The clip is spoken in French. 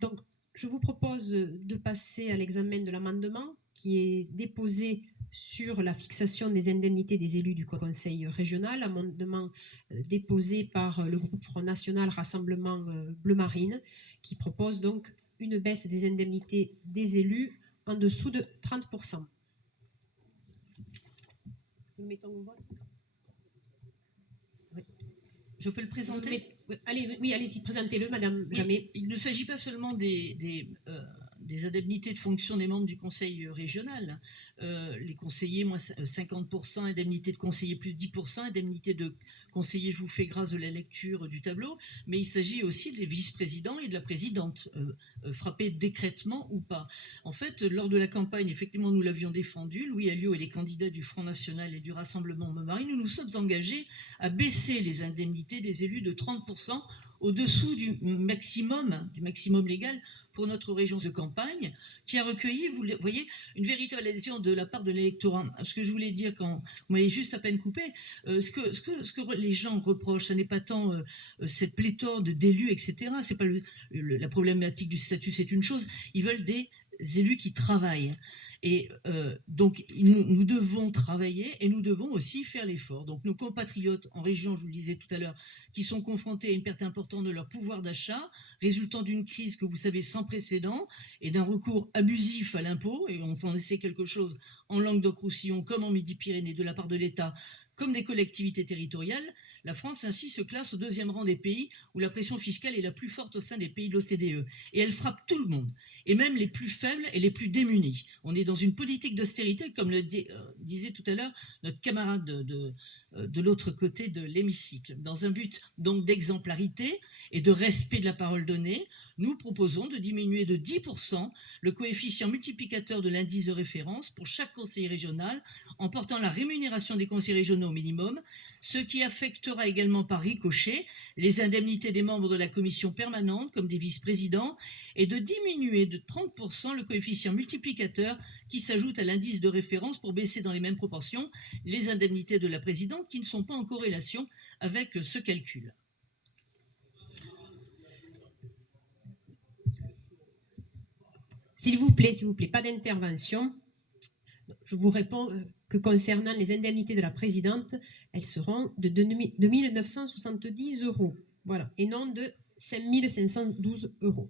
Donc, je vous propose de passer à l'examen de l'amendement qui est déposé sur la fixation des indemnités des élus du Conseil régional, amendement déposé par le groupe Front National Rassemblement Bleu Marine, qui propose donc une baisse des indemnités des élus en dessous de 30%. Nous le mettons au vote. Je peux le présenter? Oui, allez-y, présentez-le, Madame Jamet. Oui, il ne s'agit pas seulement des indemnités de fonction des membres du conseil régional. Les conseillers, moi, 50%, indemnité de conseiller plus 10%, indemnité de conseiller, je vous fais grâce de la lecture du tableau, mais il s'agit aussi des vice-présidents et de la présidente, frappés décrètement ou pas. En fait, lors de la campagne, effectivement, nous l'avions défendu, Louis Alliot et les candidats du Front National et du Rassemblement Montmarine, nous nous sommes engagés à baisser les indemnités des élus de 30% au-dessous du maximum légal pour notre région de campagne, qui a recueilli, vous voyez, une véritable adhésion de la part de l'électorat. Ce que je voulais dire quand vous m'avez juste à peine coupé, ce que les gens reprochent, ce n'est pas tant cette pléthore d'élus, etc. C'est pas la problématique du statut, c'est une chose. Ils veulent des élus qui travaillent. Et donc, nous devons travailler et nous devons aussi faire l'effort. Donc, nos compatriotes en région, je vous le disais tout à l'heure, qui sont confrontés à une perte importante de leur pouvoir d'achat, résultant d'une crise que vous savez sans précédent et d'un recours abusif à l'impôt, et on s'en essaie quelque chose en Languedoc-Roussillon comme en Midi-Pyrénées de la part de l'État, comme des collectivités territoriales, la France ainsi se classe au 2e rang des pays où la pression fiscale est la plus forte au sein des pays de l'OCDE. Et elle frappe tout le monde, et même les plus faibles et les plus démunis. On est dans une politique d'austérité, comme le disait tout à l'heure notre camarade de l'autre côté de l'hémicycle. Dans un but donc d'exemplarité et de respect de la parole donnée, nous proposons de diminuer de 10% le coefficient multiplicateur de l'indice de référence pour chaque conseiller régional en portant la rémunération des conseillers régionaux au minimum, ce qui affectera également par ricochet les indemnités des membres de la commission permanente comme des vice-présidents et de diminuer de 30% le coefficient multiplicateur qui s'ajoute à l'indice de référence pour baisser dans les mêmes proportions les indemnités de la présidente qui ne sont pas en corrélation avec ce calcul. S'il vous plaît, pas d'intervention. Je vous réponds que concernant les indemnités de la présidente, elles seront de 2 970 €, voilà, et non de 5 512 €.